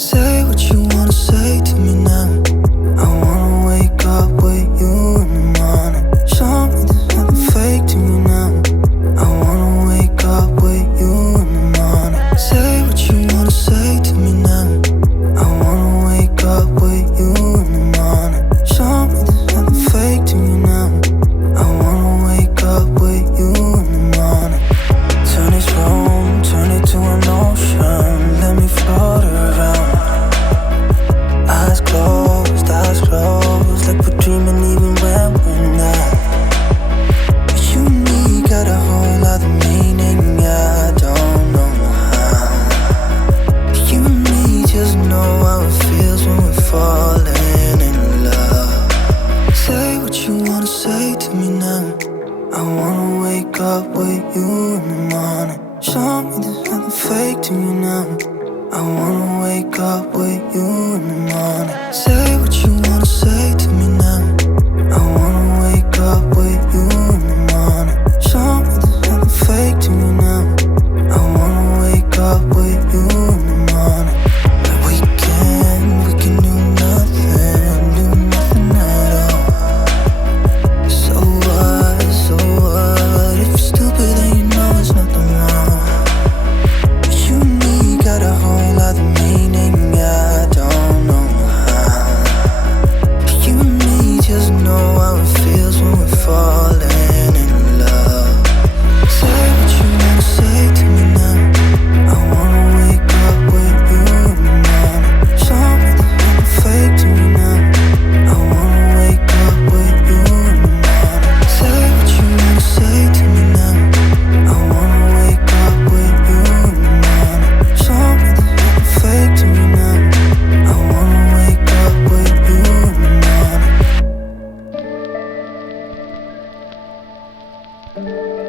Say what you wanna say to me now. I wanna wake up with you in the morning. Show me there's nothing fake to me now. I wanna wake up with you in the morning. Say what you wanna say to me now. I wanna wake up with you in the morning. Show me there's nothing fake to me now. I wanna wake up with you in the morning. Turn this room, turn it to an ocean. Let me float around. Eyes closed, like we're dreaming even when we're not. You and me got a whole other meaning, I don't know how. You and me just know how it feels when we're falling in love. Say what you wanna say to me now. I wanna wake up with you in the morning. Show me there's nothing fake to me now. I wanna wake up with you in the morning. Say what you wanna say to me now. I wanna wake up with you in the morning. Show me there's nothing fake to me now. I wanna wake up with you in the morning. But we can do nothing at all. So what, if you're stupid then you know it's nothing wrong. You and me got a whole other meaning, I don't know how. You and me just know how it feels when we're falling in love. Say what you wanna say to me now. I wanna wake up with you in the morning. Show me there's nothing fake to me now. I wanna wake up with you in the morning. Say what you wanna say to me now. I wanna wake up with you in the morning. Show me there's nothing fake to me now. I wanna wake up with you in the morning.